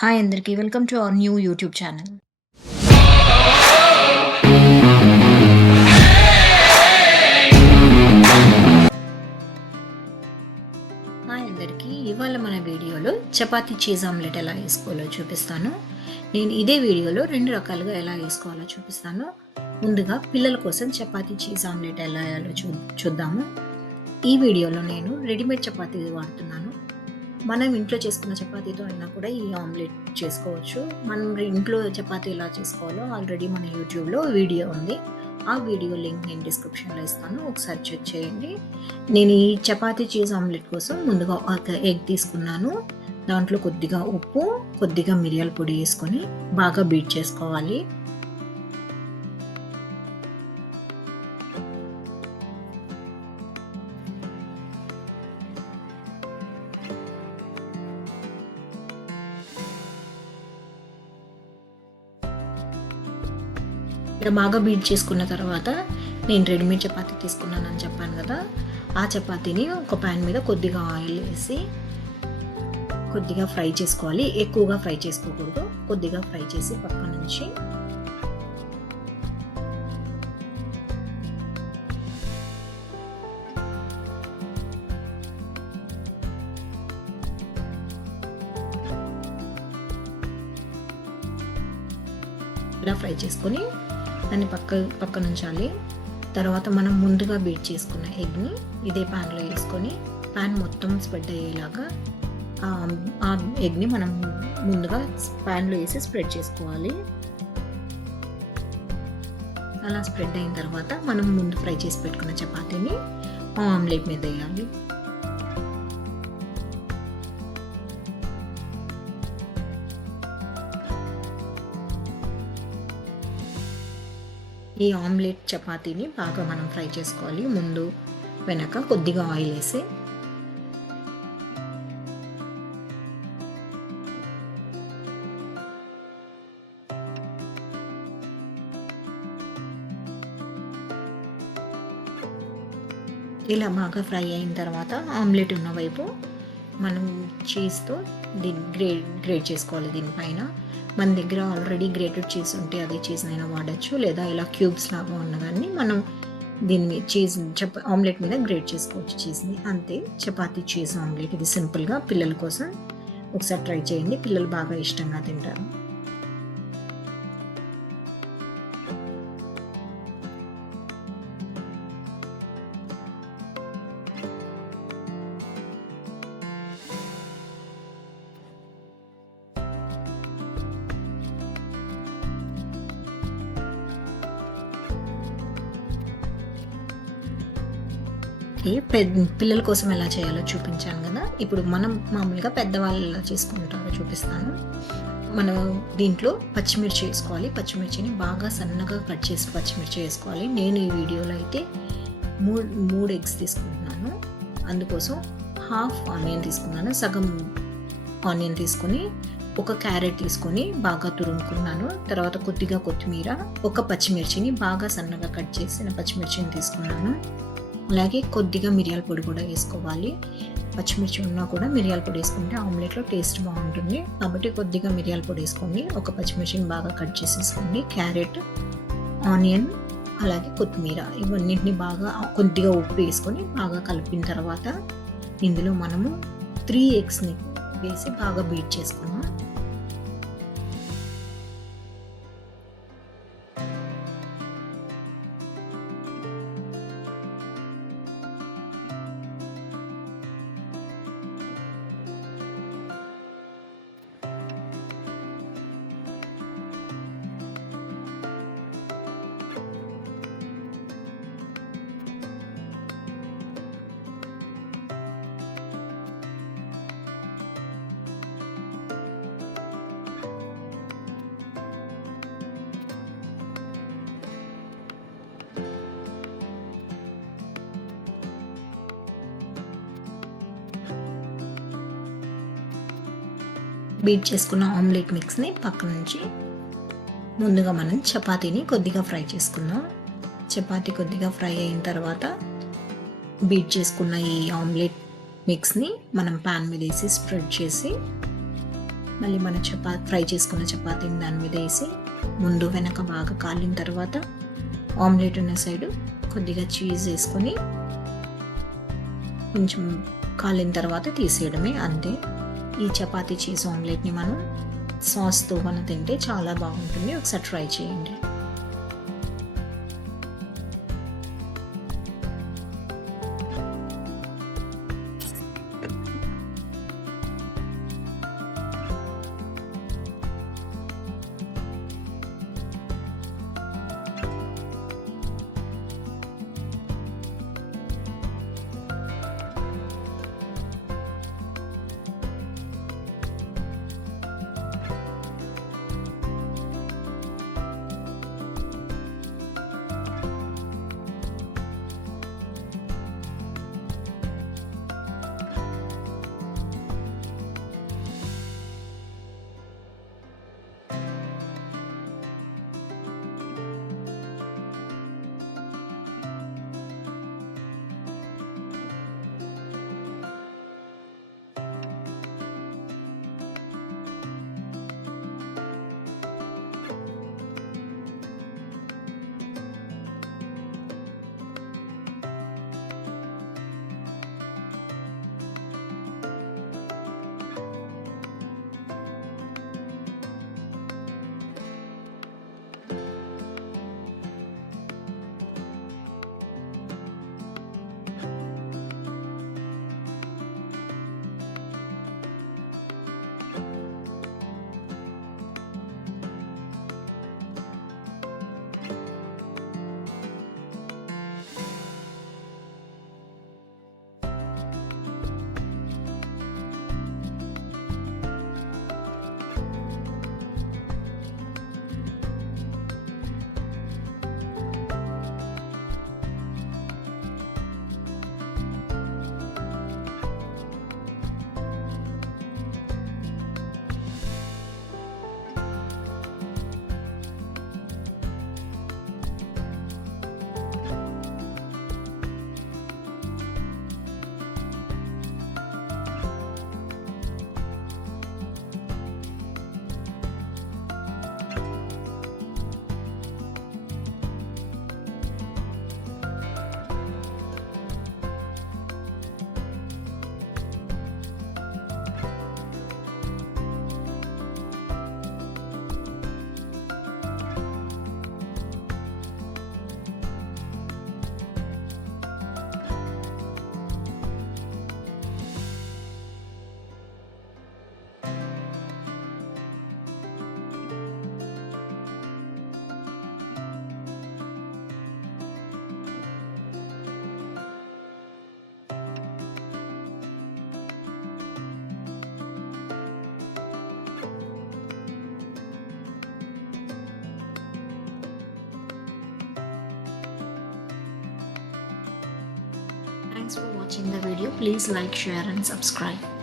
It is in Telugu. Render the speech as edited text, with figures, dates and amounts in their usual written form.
హాయ్ అందరికీ. Welcome to our new YouTube channel. Hi అందరికీ. ఇవాళ మన వీడియోలో చపాతీ చీజ్ ఆమ్లెట్ ఎలా వేసుకోవాలో చూపిస్తాను. నేను ఇదే వీడియోలో 2 రకాలుగా ఎలా వేసుకోవాలో చూపిస్తాను. ముందుగా పిల్లల కోసం చపాతీ చీజ్ ఆమ్లెట్ ఎలా వేయాలో చూద్దాము. ఈ వీడియోలో నేను రెడీమేడ్ చపాతీ వాడుతున్నాను. మనం ఇంట్లో చేసుకున్న చపాతీతో అయినా కూడా ఈ ఆమ్లెట్ చేసుకోవచ్చు. మనం ఇంట్లో చపాతీ ఎలా చేసుకోవాలో ఆల్రెడీ మన యూట్యూబ్లో వీడియో ఉంది. ఆ వీడియో లింక్ నేను డిస్క్రిప్షన్లో ఇస్తాను, ఒకసారి చెక్ చేయండి. నేను ఈ చపాతీ చీజ్ ఆమ్లెట్ కోసం ముందుగా ఒక ఎగ్ తీసుకున్నాను. దాంట్లో కొద్దిగా ఉప్పు, కొద్దిగా మిరియాల పొడి వేసుకొని బాగా బీట్ చేసుకోవాలి. ఇలా బాగా బీట్ చేసుకున్న తర్వాత నేను రెడీమేడ్ చపాతీ తీసుకున్నానని చెప్పాను కదా, ఆ చపాతీని ఒక ప్యాన్ మీద కొద్దిగా ఆయిల్ వేసి కొద్దిగా ఫ్రై చేసుకోవాలి. ఎక్కువగా ఫ్రై చేసుకోకూడదు, కొద్దిగా ఫ్రై చేసి పక్క నుంచి ఇలా ఫ్రై చేసుకొని దాన్ని పక్కన ఉంచాలి. తర్వాత మనం ముందుగా బీట్ చేసుకున్న ఎగ్ని ఇదే ప్యాన్లో వేసుకొని ప్యాన్ మొత్తం స్ప్రెడ్ అయ్యేలాగా ఆ ఎగ్ని మనం ముందుగా ప్యాన్లో వేసి స్ప్రెడ్ చేసుకోవాలి. అలా స్ప్రెడ్ అయిన తర్వాత మనం ముందు ఫ్రై చేసి పెట్టుకున్న చపాతీని ఆమ్లెట్ మీద వేయాలి. ఈ ఆమ్లెట్ చపాతీని బాగా మనం ఫ్రై చేసుకోవాలి. ముందు వెనక కొద్దిగా ఆయిల్ వేసి ఇలా బాగా ఫ్రై అయిన తర్వాత ఆమ్లెట్ ఉన్న వైపు మనం చీజ్తో దీన్ని గ్రేట్ చేసుకోవాలి. దీనిపైన మన దగ్గర ఆల్రెడీ గ్రేటెడ్ చీజ్ ఉంటే అదే చీజ్నైనా వాడచ్చు, లేదా ఇలా క్యూబ్స్ లాగా ఉన్నదాన్ని మనం దీన్ని ఆమ్లెట్ మీద గ్రేట్ చేసుకోవచ్చు చీజ్ని. అంతే, చపాతీ చీజ్ ఆమ్లెట్. ఇది సింపుల్గా పిల్లల కోసం ఒకసారి ట్రై చేయండి, పిల్లలు బాగా ఇష్టంగా తింటారు. పిల్లల కోసం ఎలా చేయాలో చూపించాను కదా, ఇప్పుడు మనం మామూలుగా పెద్దవాళ్ళు ఎలా చేసుకుంటారో చూపిస్తాను. మనం దీంట్లో పచ్చిమిర్చి వేసుకోవాలి. పచ్చిమిర్చిని బాగా సన్నగా కట్ చేసి పచ్చిమిర్చి వేసుకోవాలి. నేను ఈ వీడియోలో అయితే మూడు ఎగ్స్ తీసుకుంటున్నాను, అందుకోసం హాఫ్ ఆనియన్ తీసుకున్నాను. సగం ఆనియన్ తీసుకొని ఒక క్యారెట్ తీసుకొని బాగా తురుముకున్నాను. తర్వాత కొద్దిగా కొత్తిమీర, ఒక పచ్చిమిర్చిని బాగా సన్నగా కట్ చేసిన పచ్చిమిర్చిని తీసుకున్నాను. అలాగే కొద్దిగా మిరియాల పొడి కూడా వేసుకోవాలి. పచ్చిమిర్చి ఉన్నా కూడా మిరియాల పొడి వేసుకుంటే ఆమ్లెట్లో టేస్ట్ బాగుంటుంది, కాబట్టి కొద్దిగా మిరియాల పొడి వేసుకోండి. ఒక పచ్చిమిర్చిని బాగా కట్ చేసేసుకోండి. క్యారెట్, ఆనియన్, అలాగే కొత్తిమీర, ఇవన్నింటిని బాగా కొద్దిగా ఉప్పు వేసుకొని బాగా కలిపిన తర్వాత ఇందులో మనము 3 ఎగ్స్ని వేసి బాగా బీట్ చేసుకున్నాం. బీట్ చేసుకున్న ఆమ్లెట్ మిక్స్ని పక్క నుంచి ముందుగా మనం చపాతీని కొద్దిగా ఫ్రై చేసుకుందాం. చపాతీ కొద్దిగా ఫ్రై అయిన తర్వాత బీట్ చేసుకున్న ఈ ఆమ్లెట్ మిక్స్ని మనం ప్యాన్ మీద వేసి స్ప్రెడ్ చేసి మళ్ళీ మన ఫ్రై చేసుకున్న చపాతీని దాని మీద వేసి ముందు వెనక బాగా కాలిన తర్వాత ఆమ్లెట్ ఉన్న సైడు కొద్దిగా చీజ్ వేసుకొని కొంచెం కాలిన తర్వాత తీసేయడమే, అంతే. ఈ చపాతీ చీజ్ ఆమ్లెట్ని మనం సాస్తో మనం తింటే చాలా బాగుంటుంది. ఒకసారి ట్రై చేయండి. Thanks for watching the video. Please like, share and subscribe.